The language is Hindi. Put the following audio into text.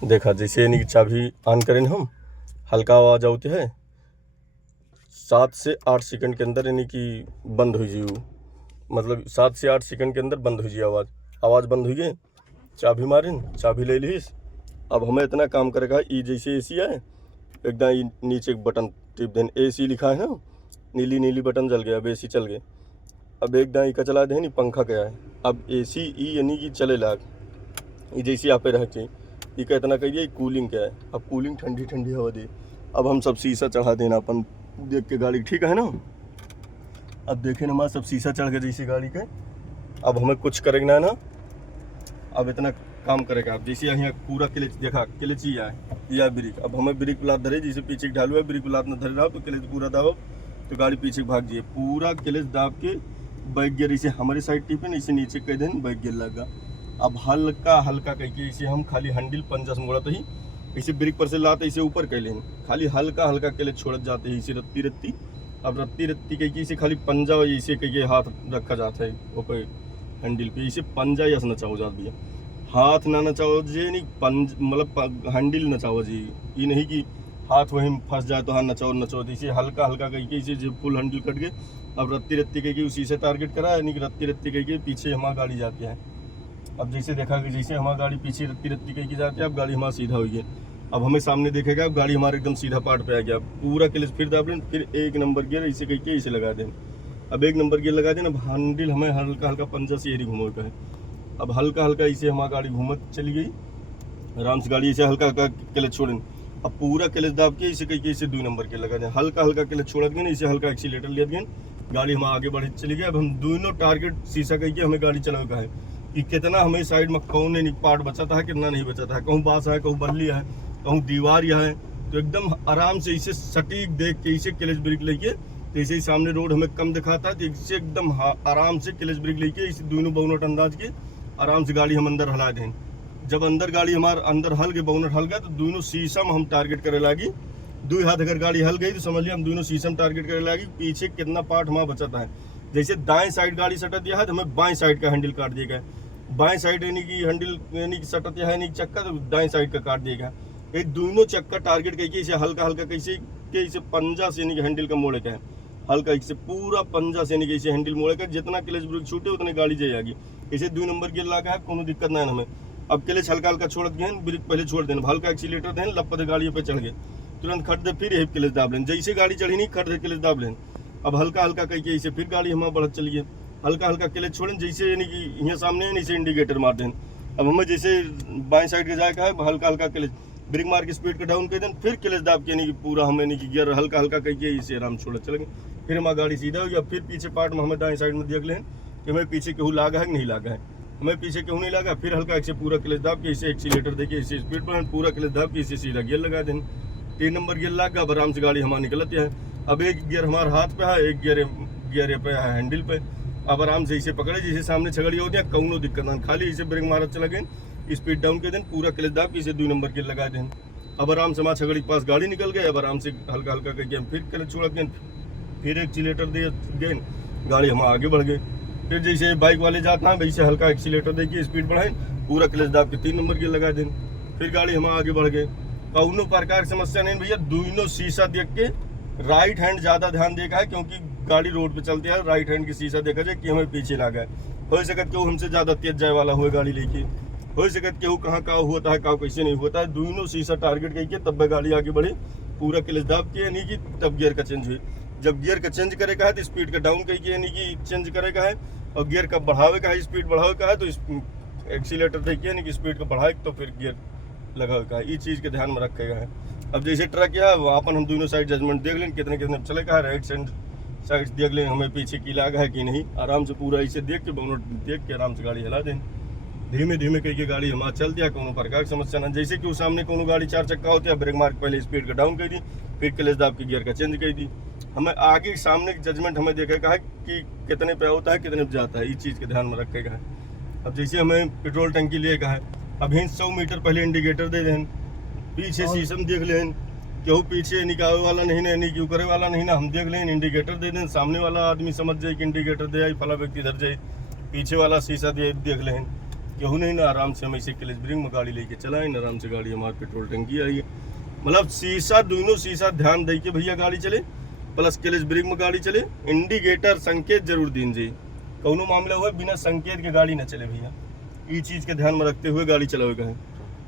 देखा जैसे यानी कि चाबी ऑन करें हम, हल्का आवाज़ आती है, 7 से 8 सेकंड के अंदर यानी कि बंद हो जी, मतलब 7 से 8 सेकंड के अंदर बंद हो जी। आवाज़ बंद हुई है, चाबी मारिन, चाबी ले लीस। अब हमें इतना काम करेगा, ई जैसे एसी है एकदम नीचे एक बटन टिप देन, एसी लिखा है ना, नीली नीली बटन जल गया, अब एसी चल गए। अब एकदम ई का चला दे नहीं, पंखा क्या है, अब एसी ई यानी कि चले लाग, ये जैसे यहाँ पे रह चाहिए, ये का इतना कहिए कूलिंग क्या है। अब कूलिंग ठंडी ठंडी हवा दी। अब हम सब शीशा चढ़ा देना अपन देख के गाड़ी, ठीक है ना। अब देखे ना हमारा सब शीशा चढ़ गया जैसे गाड़ी के। अब हमें कुछ करेगा ना, अब इतना काम करेगा। अब जैसे यहाँ पूरा क्लच देखा, क्लच ही है या ब्रेक। अब हमें ब्रेक लात धरे, जैसे पीछे ढालू है, ब्रेक लात न धरे रहा तो क्लच पूरा दाबो तो गाड़ी पीछे भाग जाइए। पूरा क्लच दाब के बैक गियर इसे हमारी साइड टिपे, इसे नीचे कह दें बैक गियर लगा। अब हल्का हल्का कह के इसे हम खाली हैंडल पंजा से मोड़ा, तो ही इसे ब्रेक पर से लाते इसे ऊपर कह लें, खाली हल्का हल्का क्लच छोड़ जाते हैं इसे रत्ती रत्ती। अब रत्ती रत्ती कह के इसे खाली पंजा इसे कह के हाथ रखा जाता है ऊपर हैंडल पे, इसे पंजा या नचाओ जात भैया, हाथ ना नचाओ जी, नहीं पंज मतलब हैंडल नचाओ जी। ये नहीं कि हाथ वहीं फंस जाए तो हाँ नचाओ नचाओ, इसे हल्का हल्का कह के इसे जो फुल हैंडल कट गए। अब रत्ती रत्ती कह के उसी से टारगेट करा, यानी कि रत्ती रत्ती कह के पीछे हमारी गाड़ी जाती है। अब जैसे देखा कि जैसे हमारी गाड़ी पीछे रत्ती रत्ती कह के जाती है, अब गाड़ी हमारा सीधा हुई है। अब हमें सामने देखेगा, अब गाड़ी हमारे एकदम सीधा पार्ट पे आ गया। पूरा क्लच फिर दाब लें, फिर एक नंबर गियर इसे कह के इसे लगा दें। अब एक नंबर गियर लगा दें, अब हैंडल हमें हल्का हल्का पंजा से एरी घुमो का है। अब हल्का हल्का इसे हमारी गाड़ी घूमत चली गई, आराम से गाड़ी इसे हल्का हल्का क्लच छोड़ें। अब पूरा क्लच दाब के इसे कह के इसे 2 नंबर के लगा दें, हल्का हल्का क्लच छोड़ दें, इसे हल्का एक्सीलेटर ले दें, गाड़ी हम आगे बढ़ चली गई। अब हम दोनों टारगेट शीशा कह के हमें गाड़ी चलावे का है कि कितना हमें साइड में कौन नहीं पार्ट बचाता है, कितना नहीं बचाता है, कहूँ बांस है, कहूँ बल्ली है, कहूँ दीवार या है। तो एकदम आराम से इसे सटीक देख के इसे क्लच ब्रेक लेके, जैसे ही सामने रोड हमें कम दिखाता है तो इसे एकदम आराम से क्लच ब्रेक लेके इसे दोनों बोनट अंदाज के आराम से गाड़ी हम अंदर हला दें। जब अंदर गाड़ी हमारे अंदर हल गए, बोनट हल गया, तो दोनों शीशा में हम टारगेट करे लागी। 2 हाथ अगर गाड़ी हल गई तो समझ लिया हम दोनों शीशा में टारगेट करे लागी, पीछे कितना पार्ट हमारा बचाता है। जैसे दाएं साइड गाड़ी सटा दिया है तो हमें बाएं साइड का हैंडल काट दिया गया, बाएं साइड यानी कि हैंडल यानी कि सटा दिया है यानी चक्का, तो दाएं साइड का काट दिया गया। ये दोनों चक्का टारगेट करके इसे हल्का हल्का कैसे के इसे पंजा से यानी कि हैंडल का मोड़े का है, हल्का इसे पूरा पंजा से यानी कि इसे हैंडल मोड़े का, जितना क्लच ब्रेक छूटे उतनी गाड़ी जाएगी। इसे 2 नंबर गियर लगा है, कोई दिक्कत ना है हमें। अब क्लच हल्का हल्का छोड़ दिए, ब्रेक पहले छोड़ देना, हल्का एक्सीलेटर दें, लपत गाड़ी पे चढ़ गए, तुरंत खट दे, फिर यही क्लच दाब लें, जैसे गाड़ी चढ़ी नहीं खट दे क्लच दाब लें। अब हल्का हल्का करके इसे फिर गाड़ी हमारा बढ़त चलिए, हल्का हल्का क्लच छोड़ें, जैसे यानी कि यहाँ सामने है इसे इंडिकेटर मार दें। अब हमें जैसे बाएं साइड के जाए का है, हल्का हल्का क्लच ब्रेक मार के स्पीड को डाउन कर दें, फिर क्लच दाब के यानी कि पूरा हमें यानी कि गियर हल्का हल्का करके इसे आराम छोड़ चलेंगे, फिर हमारी गाड़ी सीधा हो गया। फिर पीछे पार्ट में हमें दाएं साइड में देख लें कि हमें पीछे केहू लागा है कि नहीं लागा है, हमें पीछे क्यों नहीं लगा। फिर हल्का इसे पूरा क्लच दाब के इसे एक्सीलेटर देके इसे स्पीड पर पूरा क्लच दाब के इसे सीधा गियर लगा दें, 3 नंबर गियर लग गया, अब आराम से गाड़ी हमारी निकलती है। अब एक गियर हमारे हाथ पे है, एक गियर पे है हैंडल पे। अब आराम से इसे पकड़े, जैसे सामने छगड़ी होती है कौनो दिक्कत ना, खाली इसे ब्रेक मारा चला गए, स्पीड डाउन कर दें, पूरा क्लच दाब के इसे 2 नंबर गियर लगा दें। अब आराम से हमारे छगड़ी के पास गाड़ी निकल गई। अब आराम से हल्का हल्का करके हम फिर क्लच छोड़ दें, फिर एक्सीलेटर दे गए, गाड़ी हम आगे बढ़ गए। फिर जैसे बाइक वाले जाता है वैसे हल्का एक्सीलेटर देखिए स्पीड बढ़ाएं, पूरा क्लच दाब के 3 नंबर गियर लगा दें, फिर गाड़ी हम आगे बढ़ गए। कौनो प्रकार की समस्या नहीं भैया, दोनों शीशा देख के राइट हैंड ज़्यादा ध्यान देखा है, क्योंकि गाड़ी रोड पे चलती है, राइट हैंड की शीशा देखा जाए कि हमें पीछे लगा है। हो सकता केहू हमसे ज़्यादा तेज जाए वाला हुए गाड़ी लेके, हो सकता केहू कहाँ का होता है, का कैसे नहीं होता है। दोनों शीशा टारगेट करके तब गाड़ी आगे बढ़े, पूरा क्लच दाब के यानी कि तब गियर का चेंज हुई। जब गियर का चेंज करेगा है तो स्पीड का डाउन करके यानी कि चेंज करेगा है, और गियर का बढ़ावे का है, स्पीड बढ़ावे का है तो एक्सीलेटर देखिए यानी कि स्पीड का बढ़ाए तो फिर गियर लगावे का है, ये चीज़ के ध्यान में रखेगा है। अब जैसे ट्रक है अपन हम दोनों साइड जजमेंट देख लें कितने कितने चलेगा है, राइट साइड देख लें हमें पीछे की लागा है कि नहीं, आराम से पूरा इसे देख के बोनट देख के आराम से गाड़ी हिला दें, धीमे धीमे करके गाड़ी हमारा चल दिया, कोनो प्रकार की समस्या ना। जैसे कि वो सामने कोनो गाड़ी 4 चक्का होती है, ब्रेक मार के पहले स्पीड का डाउन कर दी, फिर क्लच दाब के गियर का चेंज कर दी। हमें आगे सामने की जजमेंट हमें देखेगा है कि कितने पे होता है कितने पे जाता है, इस चीज़ के ध्यान में रखेगा है। अब जैसे हमें पेट्रोल टंकी लेगा है, अब हिंस 100 मीटर पहले इंडिकेटर दे दें, पीछे शीशम देख लें, केहू पीछे निकाले वाला नहीं ना, नहीं क्यों करे वाला नहीं ना, हम देख लें इंडिकेटर दे दें, सामने वाला आदमी समझ जाए कि इंडिकेटर दे आई, फला व्यक्ति इधर जाए, पीछे वाला शीशा देख लें, केहू नहीं ना, आराम से हम ऐसे क्लच ब्रेक में गाड़ी लेके चलाएं, आराम से गाड़ी हमारे पेट्रोल टंकी आई है। मतलब शीशा दोनों शीशा ध्यान दे के भैया गाड़ी चले, प्लस क्लच ब्रेक में गाड़ी चले, इंडिकेटर संकेत जरूर दीजिए। कौनो मामला हुआ बिना संकेत के गाड़ी न चले भैया, ये चीज़ के ध्यान में रखते हुए गाड़ी चलावे है।